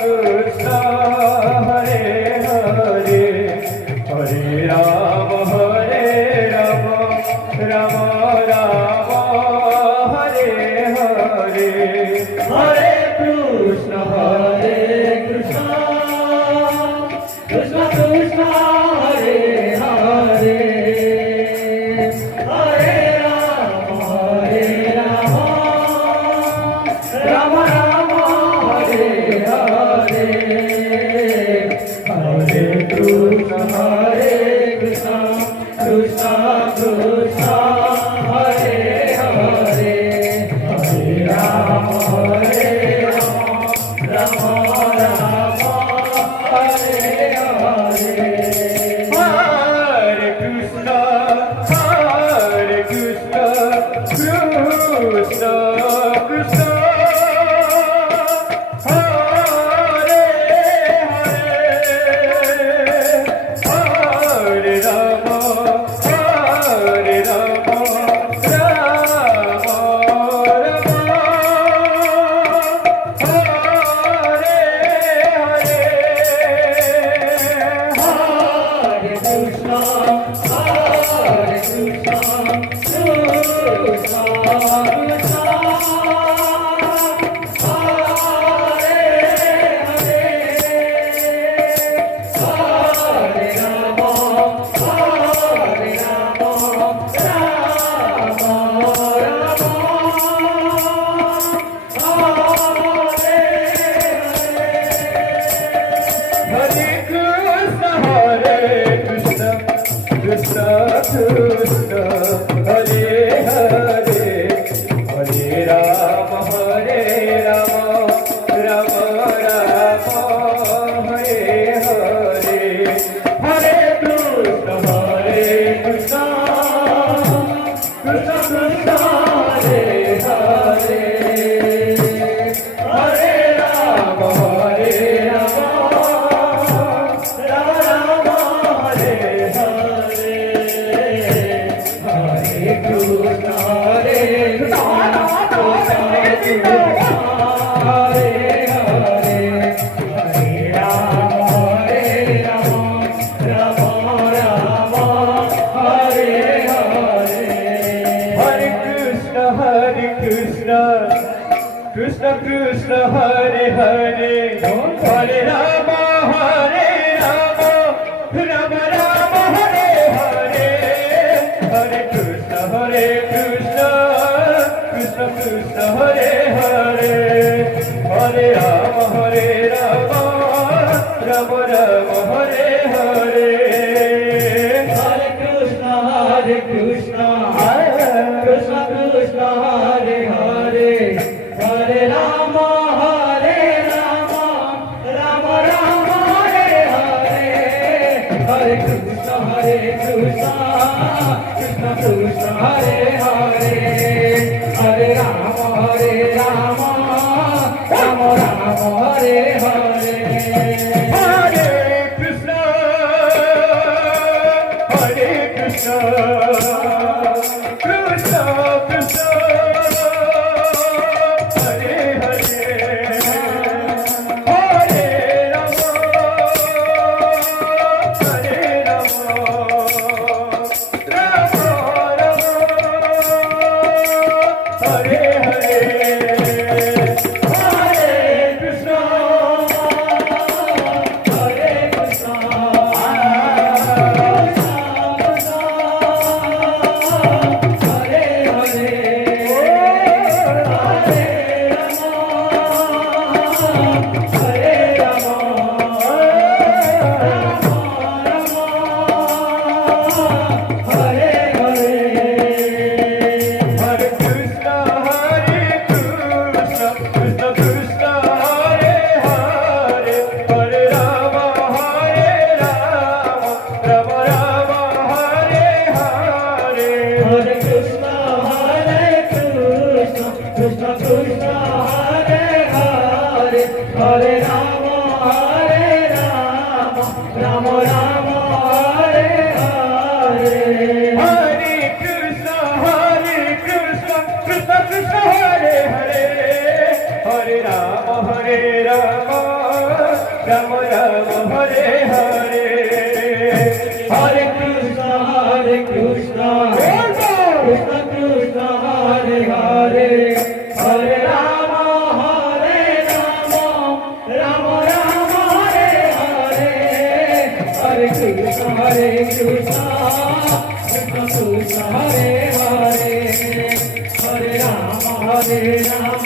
Krishna Hare Hare Hare Ram Ram Ram Hare Hare Hare Krishna Krishna Krishna Hare Hare Hare Ram Ram Ram Hare Hare Hare Krishna Krishna Krishna Hare Hare Hare Ram Ram Ram Hare Hare Hare Krishna Krishna Krishna Hare Hare Hare Ram Krishna Krishna Hare Hare Hare Ram Ram Ram Hare Hare Hare Krishna Krishna Krishna Hare Hare Hare Ram Ram Hare Hare Krishna Krishna Hare Hare Hare Ram Ram Ram Hare Hare Hare Krishna Krishna Krishna Hare Hare Hare Ram Ram Ram Hare Hare Hare Krishna Krishna Krishna Hare Hare Hare Ram Ram Ram Hare Hare Hare Krishna Krishna Krishna Hare Hare Hare Ram Ram Ram Hare Hare Hare Krishna Krishna Krishna Krishna Hare Hare Hare Ram Ram Ram Hare Hare Hare Krishna Hare Rama Krishna Krishna Krishna Hare Hare Hare Rama Rama Rama Hare Hare Hare Krishna Krishna Krishna Hare Hare Hare Rama